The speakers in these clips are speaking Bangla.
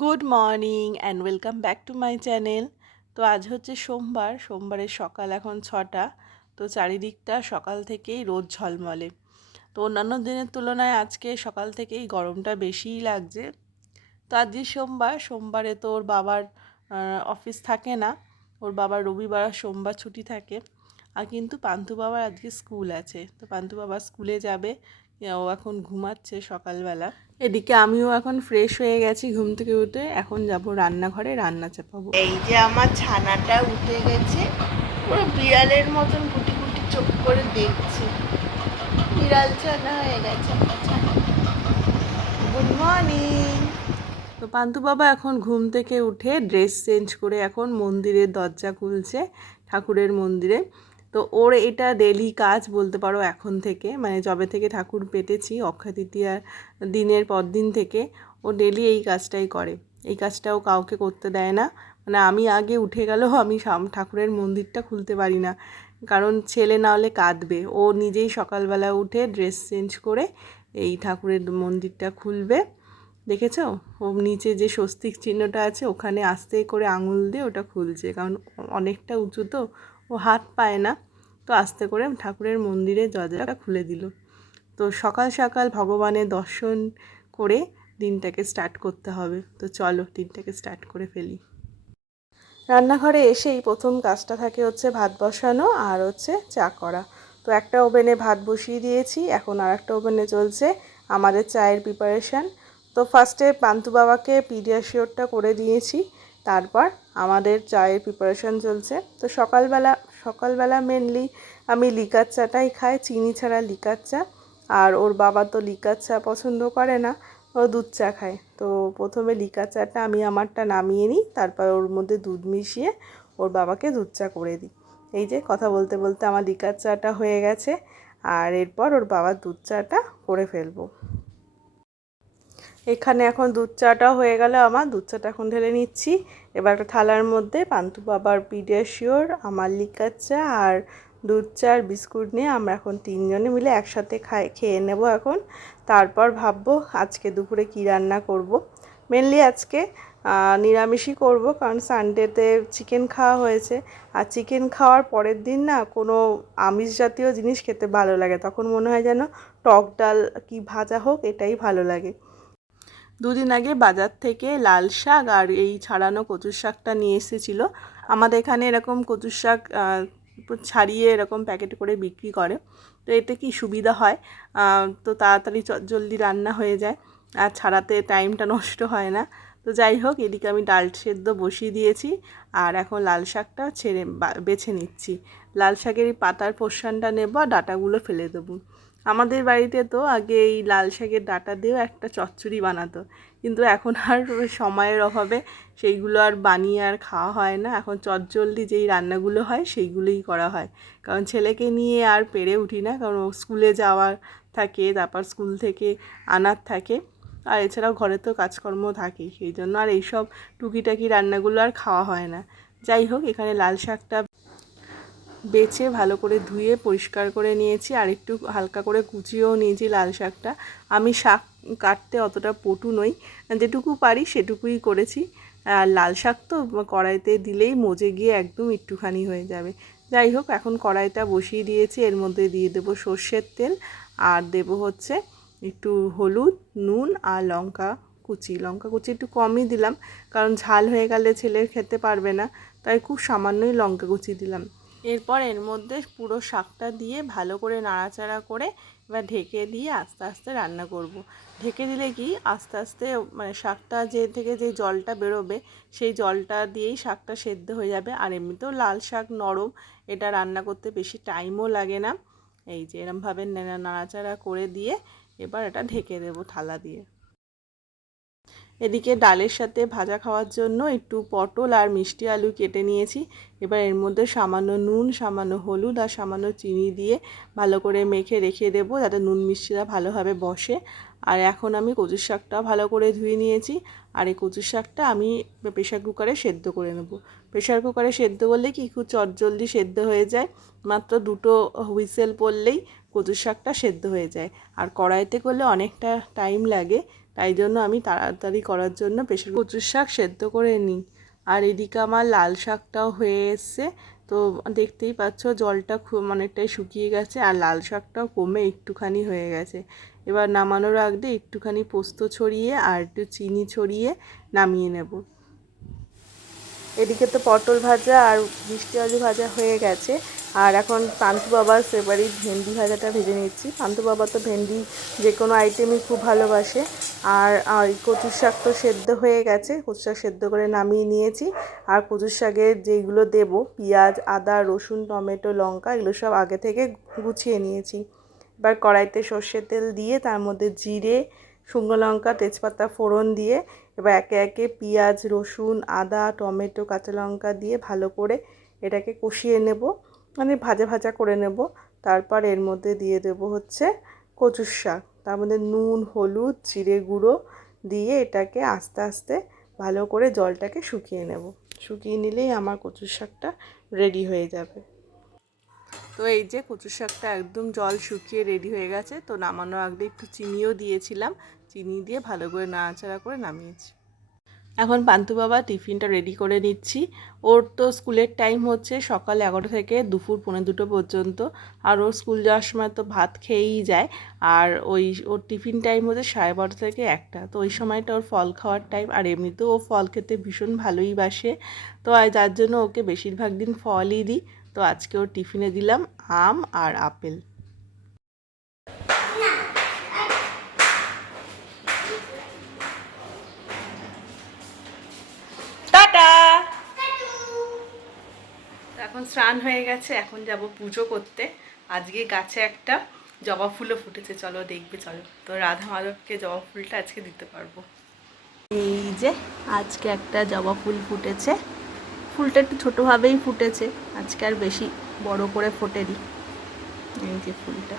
Good morning and welcome back to my channel. তো আজ হচ্ছে সোমবার, সোমবারের সকাল এখন ছটা, তো চারিদিকটা সকাল থেকেই রোদ ঝলমলে। তো অন্যান্য দিনের তুলনায় আজকে সকাল থেকেই গরমটা বেশিই লাগছে। তো আজকে সোমবার, সোমবারে তো ওর বাবার অফিস থাকে না, ওর বাবার রবিবার আর সোমবার ছুটি থাকে। আর কিন্তু পান্থু বাবার আজকে স্কুল আছে, তো পান্থু বাবা স্কুলে যাবে, ও এখন ঘুমাচ্ছে সকালবেলা। এদিকে আমিও এখন ফ্রেশ হয়ে গেছি ঘুম থেকে উঠে। এখন যাব রান্নাঘরে রান্না চাপাবো। এই যে আমার ছানাটা উঠে গেছে পুরো বিড়ালের মতন গুটি গুটি চোখ করে দেখছে। বিড়াল ছানা হয়ে গেছে গুড মর্নিং তো পান্তু বাবা এখন ঘুম থেকে উঠে ড্রেস চেঞ্জ করে এখন মন্দিরের দরজা খুলছে ঠাকুরের মন্দিরে। তো ওর এটা ডেলি কাজ বলতে পারো এখন থেকে মানে যবে থেকে ঠাকুর পেটেছি অক্ষয় তৃতীয়ার দিনের পর দিন থেকে, ও ডেলি এই কাজটাই করে। এই কাজটাও কাউকে করতে দেয় না। মানে আমি আগে উঠে গেলেও আমি ঠাকুরের মন্দিরটা খুলতে পারি না। কারণ ছেলে না হলে কাঁদবে। ও নিজেই সকালবেলা উঠে ড্রেস চেঞ্জ করে এই ঠাকুরের মন্দিরটা খুলবে। দেখেছ? ও নিচে যে স্বস্তিক চিহ্নটা আছে, ওখানে আস্তে করে আঙুল দিয়ে ওটা খুলছে। কারণ অনেকটা উঁচু তো, ও হাত পায় না। তো আস্তে করে ঠাকুরের মন্দিরে দরজাটা খুলে দিল। তো সকাল সকাল ভগবানের দর্শন করে দিনটাকে স্টার্ট করতে হবে। তো চলো দিনটাকে স্টার্ট করে ফেলি। রান্নাঘরে এসেই প্রথম কাজটা থাকে হচ্ছে ভাত বসানো আর হচ্ছে চা করা। তো একটা ওভেনে ভাত বসিয়ে দিয়েছি, এখন আর একটা ওভেনে চলছে আমাদের চায়ের প্রিপারেশান তো ফার্স্টে পান্তু বাবাকে পিডিয়াশিওরটা করে দিয়েছি, তারপর আমাদের চায়ের প্রিপারেশান চলছে। তো সকালবেলা সকালবেলা মেনলি আমি লিকার চাটাই খাই, চিনি ছাড়া লিকার চা। আর ওর বাবা তো লিকার চা পছন্দ করে না, ও দুধ চা খায়। তো প্রথমে লিকার চাটা আমি আমারটা নামিয়ে নিই, তারপর ওর মধ্যে দুধ মিশিয়ে ওর বাবাকে দুধ চা করে দিই। এই যে কথা বলতে বলতে আমার লিকার চাটা হয়ে গেছে, আর এরপর ওর বাবার দুধ চাটা করে ফেলব। এখানে এখন দুধ চাটা হয়ে গেল আমার, দুধ চাটা এখন ঢেলে নিচ্ছি। এবার একটা থালার মধ্যে পান্তু বাবার পিডিয়াশিওর আমার লিকার চা আর দুধ চা আর বিস্কুট নিয়ে আমরা এখন তিনজনে মিলে একসাথে খাই, খেয়ে নেব এখন। তারপর ভাববো আজকে দুপুরে কি রান্না করব। মেনলি আজকে নিরামিষই করব কারণ সানডেতে চিকেন খাওয়া হয়েছে। আর চিকেন খাওয়ার পরের দিন না কোনো আমিষ জাতীয় জিনিস খেতে ভালো লাগে। তখন মনে হয় যেন টক ডাল কি ভাজা হোক, এটাই ভালো লাগে। দুদিন আগে বাজার থেকে লাল শাক আর এই ছাড়ানো কচুর শাকটা নিয়ে এসেছিল। আমাদের এখানে এরকম কচুর শাক ছাড়িয়ে এরকম প্যাকেট করে বিক্রি করে। তো এতে কি সুবিধা হয়? তো তাড়াতাড়ি জলদি রান্না হয়ে যায়। আর ছাড়াতে টাইমটা নষ্ট হয় না। তো যাই হোক, এদিকে আমি ডাল সেদ্ধ বসিয়ে দিয়েছি। আর এখন লাল শাকটা ছেড়ে বেছে নিচ্ছি। লাল শাকের পাতার পোর্শনটা নেব আর ডাটাগুলো ফেলে দেবো। আমাদের বাড়িতে তো আগে এই লাল শাকের ডাটা দিয়েও একটা চচ্চড়ি বানাতো। কিন্তু এখন আর সময়ের অভাবে সেইগুলো আর বানিয়ে আর খাওয়া হয় না। এখন চটজলদি যেই রান্নাগুলো হয় সেইগুলোই করা হয়। কারণ ছেলেকে নিয়ে আর পেরে উঠি না। কারণ স্কুলে যাওয়ার থাকে, তারপর স্কুল থেকে আনার থাকে। আর এছাড়াও ঘরে তো কাজকর্ম থাকেই। সেই জন্য আর এইসব টুকিটাকি রান্নাগুলো আর খাওয়া হয় না। যাই হোক, এখানে লাল শাকটা বেছে ভালো করে ধুয়ে পরিষ্কার করে নিয়েছি, আর একটু হালকা করে কুচিয়েও নিয়েছি লাল শাকটা। আমি শাক কাটতে অতটা পটু নই, যেটুকু পারি সেটুকুই করেছি। আর লাল শাক তো কড়াইতে দিলেই মজে গিয়ে একদম একটুখানি হয়ে যাবে। যাই হোক, এখন কড়াইটা বসিয়ে দিয়েছি, এর মধ্যে দিয়ে দেবো সর্ষের তেল, আর দেব হচ্ছে একটু হলুদ, নুন আর লঙ্কা কুচি। লঙ্কা কুচি একটু কমই দিলাম, কারণ ঝাল হয়ে গেলে ছেলে খেতে পারবে না, তাই খুব সামান্যই লঙ্কা কুচি দিলাম। এরপর এর মধ্যে পুরো শাকটা দিয়ে ভালো করে নাড়াচাড়া করে এবার ঢেকে দিয়ে আস্তে আস্তে রান্না করব। ঢেকে দিলে কি আস্তে আস্তে মানে শাকটা যে থেকে যে জলটা বেরোবে, সেই জলটা দিয়েই শাকটা সেদ্ধ হয়ে যাবে। আর এমনিতেও লাল শাক নরম, এটা রান্না করতে বেশি টাইমও লাগে না। এই যে এরমভাবে নাড়াচাড়া করে দিয়ে এবার এটা ঢেকে দেবো থালা দিয়ে। এদিকে ডালের সাথে ভাজা খাওয়ার জন্য একটু পটল আর মিষ্টি আলু কেটে নিয়েছি। এবার এর মধ্যে সামান্য নুন, সামান্য হলুদ আর সামান্য চিনি দিয়ে ভালো করে মেখে রেখে দেবো যাতে নুন মিষ্টিটা ভালোভাবে বসে। আর এখন আমি কচুর শাকটা ভালো করে ধুয়ে নিয়েছি। আর এই কচুর শাকটা আমি প্রেশার কুকারে সেদ্ধ করে নেব। প্রেশার কুকারে সেদ্ধ করলে কি খুব চটজলদি সেদ্ধ হয়ে যায়? মাত্র দুটো হুইসেল পড়লেই কচুর শাকটা সেদ্ধ হয়ে যায়। আর কড়াইতে করলে অনেকটা টাইম লাগে। তাই জন্য আমি তাড়াতাড়ি করার জন্য প্রেশার কচুর শাক সেদ্ধ করে নিই। আর এদিকে আমার লাল শাকটাও হয়ে এসছে। তো দেখতেই পাচ্ছ জলটা খুব অনেকটাই শুকিয়ে গেছে আর লাল শাকটাও কমে একটুখানি হয়ে গেছে। এবার নামানোর আগে একটুখানি পোস্ত ছড়িয়ে আর একটু চিনি ছড়িয়ে নামিয়ে নেব। এদিকে তো পটল ভাজা আর মিষ্টি আলু ভাজা হয়ে গেছে। আর এখন পান্থু বাবার ফেভারিট ভেন্ডি ভাজাটা ভেজে নিচ্ছি। পান্থু বাবা তো ভেন্ডি যে কোনো আইটেমই খুব ভালোবাসে। আর আর কচুর শাক তো সেদ্ধ হয়ে গেছে, কচুর শাক সেদ্ধ করে নামিয়ে নিয়েছি। আর কচুর শাকের যেগুলো দেবো, পেঁয়াজ, আদা, রসুন, টমেটো, লঙ্কা, এগুলো সব আগে থেকে গুছিয়ে নিয়েছি। এবার কড়াইতে সর্ষের তেল দিয়ে তার মধ্যে জিরে, শুকনো লঙ্কা, তেজপাতা ফোড়ন দিয়ে এবার একে একে পেঁয়াজ, রসুন, আদা, টমেটো, কাঁচা লঙ্কা দিয়ে ভালো করে এটাকে কষিয়ে নেব। মানে ভাজা ভাজা করে নেব। তারপর এর মধ্যে দিয়ে দেব হচ্ছে কচুর শাক। তার মধ্যে নুন, হলুদ, জিরে গুঁড়ো দিয়ে এটাকে আস্তে আস্তে ভালো করে জলটাকে শুকিয়ে নেব। শুকিয়ে নিলেই আমার কচুর শাকটা রেডি হয়ে যাবে। তো এই যে কচু শাকটা একদম জল শুকিয়ে রেডি হয়ে গেছে, তো নামানোর আগে একটু চিনিও দিয়েছিলাম। চিনি দিয়ে ভালো করে নাড়াচাড়া করে নামিয়েছি। এখন পান্তু বাবা টিফিনটা রেডি করে নিচ্ছি। ওর তো স্কুলের টাইম হচ্ছে সকাল এগারোটা থেকে দুপুর পৌনে দুটো পর্যন্ত। আর ওর স্কুল যাওয়ার সময় তো ভাত খেয়েই যায়। আর ওই ওর টিফিন টাইম হচ্ছে সাড়ে বারোটা থেকে একটা। তো ওই সময়টা ওর ফল খাওয়ার টাইম আর এমনিতেও ও ফল খেতে ভীষণ ভালোই বাসে। তো আর যার জন্য ওকে বেশিরভাগ দিন ফলই দিই। তো আজকে ওর টিফিনে দিলাম আম আর আপেল টাটা এখন স্নান হয়ে গেছে, এখন যাব পুজো করতে। আজকে গাছে একটা জবা ফুলও ফুটেছে, চলো দেখবে, চলো। তো রাধা মাধবকে জবা ফুলটা আজকে দিতে পারব। এই যে আজকে একটা জবা ফুল ফুটেছে। ফুলটা একটু ছোটোভাবেই ফুটেছে, আজকে আর বেশি বড় করে ফোটেনি। এই যে ফুলটা।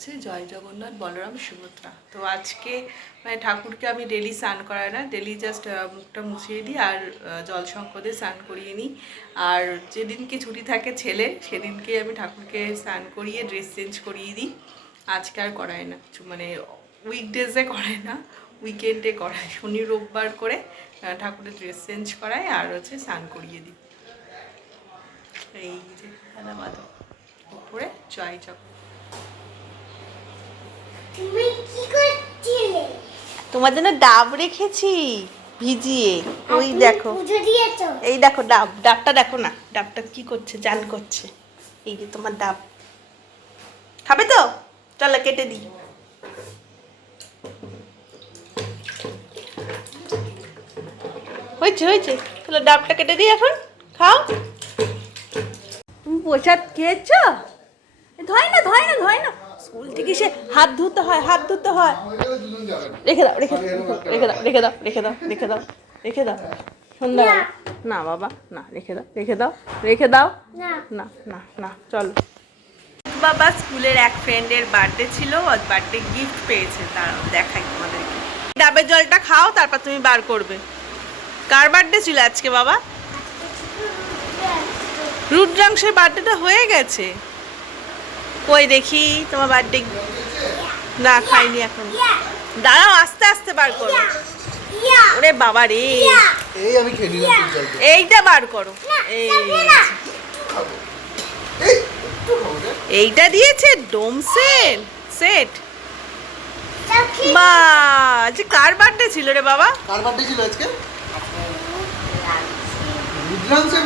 হচ্ছে জয় জগন্নাথ, বলরাম, সুভদ্রা। তো আজকে মানে ঠাকুরকে আমি ডেলি স্নান করাই না ডেলি জাস্ট মুখটা মুছিয়ে দিই আর জল শঙ্করে স্নান করিয়ে নিই। আর যেদিনকে ছুটি থাকে ছেলে, সেদিনকে আমি ঠাকুরকে স্নান করিয়ে ড্রেস চেঞ্জ করিয়ে দিই। আজকে আর করায় না মানে উইকডেজে করায় না উইকেন্ডে করায়। শনি, রোববার করে ঠাকুরের ড্রেস চেঞ্জ করায় আর হচ্ছে স্নান করিয়ে দিই। এই যে মাধব উপরে জয় জগ তুমি কি করছিলে? তোমার জন্য ডাব রেখেছি ভিজিয়ে। ওই দেখো। এই দেখো ডাব ডাবটা দেখো না ডাবটা কি করছে জাল করছে। এই যে তোমার ডাব। খাবে তো? চলো কেটে দিই। হয়েছে হয়েছে। তাহলে ডাবটা কেটে দিই এখন। খাও। তুমি প্রসাদ খেয়েছো? ধয় না ধয় না ধয় না। স্কুল থেকে সে হাত ধুতে হয় হাত ধুতে হয়। রেখে দাও রেখে দাও রেখে দাও রেখে দাও রেখে দাও রেখে দাও রেখে দাও। সন্ধ্যা না বাবা না রেখে দাও রেখে দাও রেখে দাও। না। না না না চলো। বাবা স্কুলের এক ফ্রেন্ডের বার্থডে ছিল ওর বার্থডে গিফট পেয়েছে দাঁড়াও দেখাই তোমাদেরকে। ডাবের জলটা খাও তারপর তুমি বার করবে। কার বার্থডে ছিল আজকে বাবা? রুদ্রাংশের বার্থডেটা হয়ে গেছে। কই দেখি তোমার বার্থডে না খাইনি এখন। দাঁড়াও আস্তে আস্তে বার করো। ওরে বাবা রে। এই আমি তুমি জল এইটা বার করো। এই। এইটা দিয়েছে ডোম সেট সেট। বা আজকে কার বার্থডে ছিল রে বাবা? কার বার্থডে ছিল আজকে?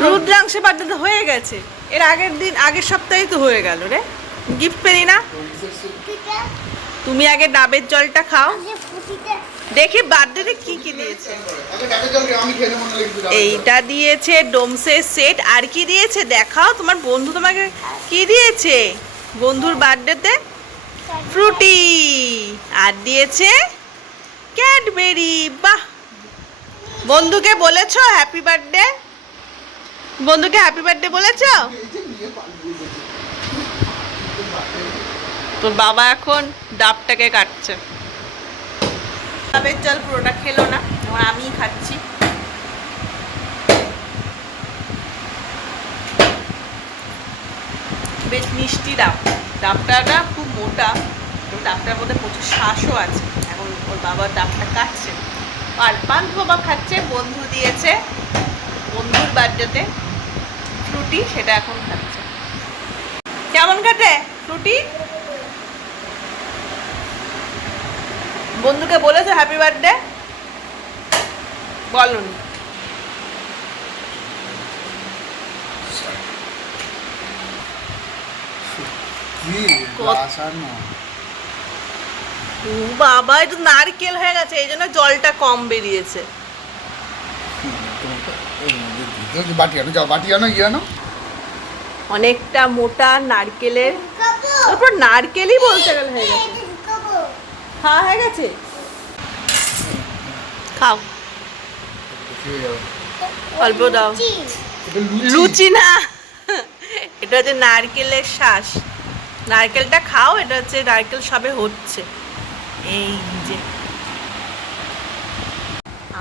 রুদ্রাংশে বার্থডে তো হয়ে গেছে। এর আগের দিন আগের সপ্তাহেই তো হয়ে গেল রে। গিফট পেলি না? তুমি আগে ডাবের জলটা খাও। দেখি বার্থডেতে কি কি দিয়েছে। এইটা দিয়েছে ডোমসের সেট। আর কি দিয়েছে? দেখাও। তোমার বন্ধু তোমাকে কি দিয়েছে? বন্ধুর বার্থডেতে? ফ্রুটি। আর দিয়েছে ক্যাডবেরি। বাহ! বন্ধুকে বলেছ হ্যাপি বার্থডে? বন্ধুকে হ্যাপি বার্থডে বলেছ এই যে নিয়ে পালিয়ে গেছে। তোর বাবা এখন ডাবটাকে কাটছে। ডাবের জল পুরোটা খেলো না এখন আমিই খাচ্ছি। বেশ মিষ্টি ডাব। ডাবটা না খুব মোটা ডাবটার মধ্যে প্রচুর শ্বাসও আছে। এখন ওর বাবা ডাবটা কাটছে। আর পান্থ বাবা খাচ্ছে, বন্ধু দিয়েছে বন্ধুর বার্থডেতে ফ্রুটি, সেটা এখন খাচ্ছে। কেমন কাটে ফ্রুটি? বন্ধুকে বলেছ হ্যাপি বার্থডে বলুন। বাবা একটু নারকেল হয়ে গেছে এই জন্য জলটা কম বেরিয়েছে। ইয়ে অনেকটা মোটা নারকেলের তারপর নারকেলই বলতে গেলে হয়ে গেছে। খাওয়া হয়ে গেছে? খাও। অল্প দাও। লুচি না। এটা হচ্ছে নারকেলের শ্বাস নারকেলটা খাও এটা হচ্ছে নারকেল সবে হচ্ছে। এই যে।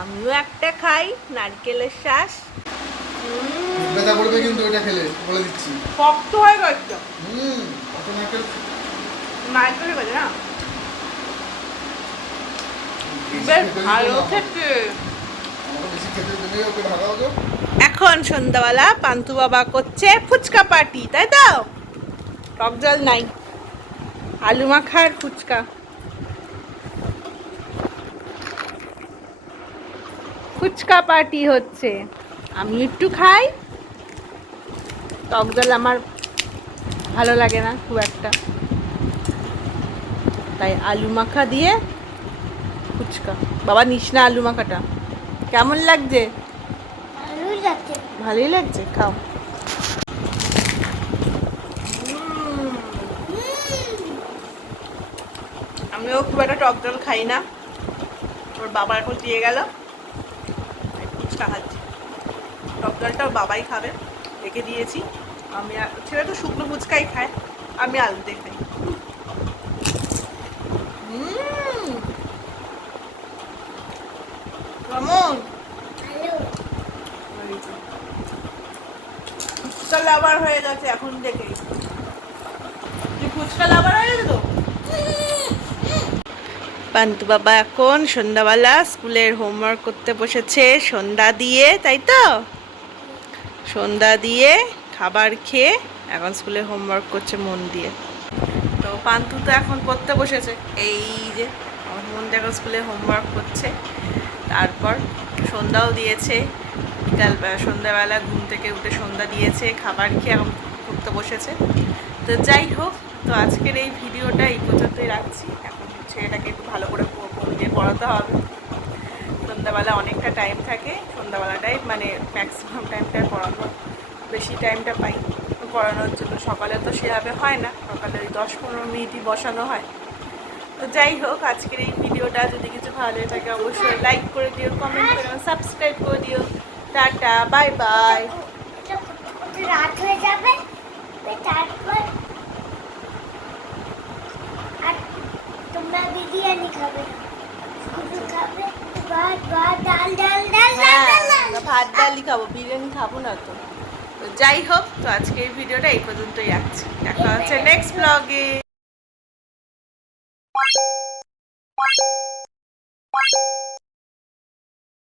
আমিও একটা খাই নারকেলের শ্বাস ব্যথা করবে কিন্তু এটা খেলে বলে দিচ্ছি। শক্ত হয়ে গেছে। হুম নারকেল নারকেল হয়ে গেছে না বেশি বেশ খেতে দিতে ভালো না। খেতে আমাকে বেশি খেতে দিলে ওকে ভাগাও তো এখন সন্ধ্যাবেলা পান্তু বাবা করছে ফুচকা পার্টি, তাই তো? টক জল নাই। আলু মাখার ফুচকা। ফুচকা পার্টি হচ্ছে। আমি একটু খাই। টক জল আমার ভালো লাগে না খুব একটা। তাই আলু মাখা দিয়ে ফুচকা। বাবা নিস না আলু মাখাটা। কেমন লাগছে? ভালোই লাগছে। খাও। আমিও খুব একটা টক জল খাই না। ওর বাবা এখন দিয়ে গেল। ফুচকা খাচ্ছি। টক জলটা ওর বাবাই খাবে। রেখে দিয়েছি। আমি আর- ছেলে তো শুকনো ফুচকাই খায়। আমি আলু দিয়ে খাই। কেমন ফুচকা লাভার হয়ে গেছে এখন তুই ফুচকা লাভার হয়ে গেছে তো? পান্তু বাবা এখন সন্ধ্যাবেলা স্কুলের হোমওয়ার্ক করতে বসেছে সন্ধ্যা দিয়ে তাই তো? সন্ধ্যা দিয়ে খাবার খেয়ে এখন স্কুলের হোমওয়ার্ক করছে মন দিয়ে। তো পান্তু তো এখন পড়তে বসেছে। এই যে আমার মন দিয়ে এখন স্কুলে হোমওয়ার্ক করছে। তারপর সন্ধ্যাও দিয়েছে। বিকাল সন্ধ্যাবেলা ঘুম থেকে উঠে সন্ধ্যা দিয়েছে, খাবার খেয়ে এখন পড়তে বসেছে। তো যাই হোক, তো আজকের এই ভিডিওটা এই পর্যন্তই রাখছি। এখন ছেলেটাকে একটু ভালো করে দিয়ে পড়াতে হবে। সন্ধ্যাবেলা অনেকটা টাইম থাকে, সন্ধ্যাবেলাটাই মানে ম্যাক্সিমাম টাইমটায় পড়ানো বেশি টাইমটা পাই। পড়ানোর জন্য সকালে তো সেভাবে হয় না, সকালে ওই দশ পনেরো মিনিটই বসানো হয়। তো যাই হোক আজকের এই ভিডিওটা যদি কিছু ভালো লেগে থাকে অবশ্যই লাইক করে দিও কমেন্ট করে সাবস্ক্রাইব করে দিও। টাটা বাই বাই রাত হয়ে যাবে তারপর আর তোমরা বিরিয়ানি খাবে খাবে ভাত ভাত ডাল ডাল ডাল হ্যাঁ ভাত ডালি খাব বিরিয়ানি খাব না তো। তো যাই হোক তো আজকের ভিডিওটা এই পর্যন্তই রাখছি। দেখা হচ্ছে নেক্সট ব্লগে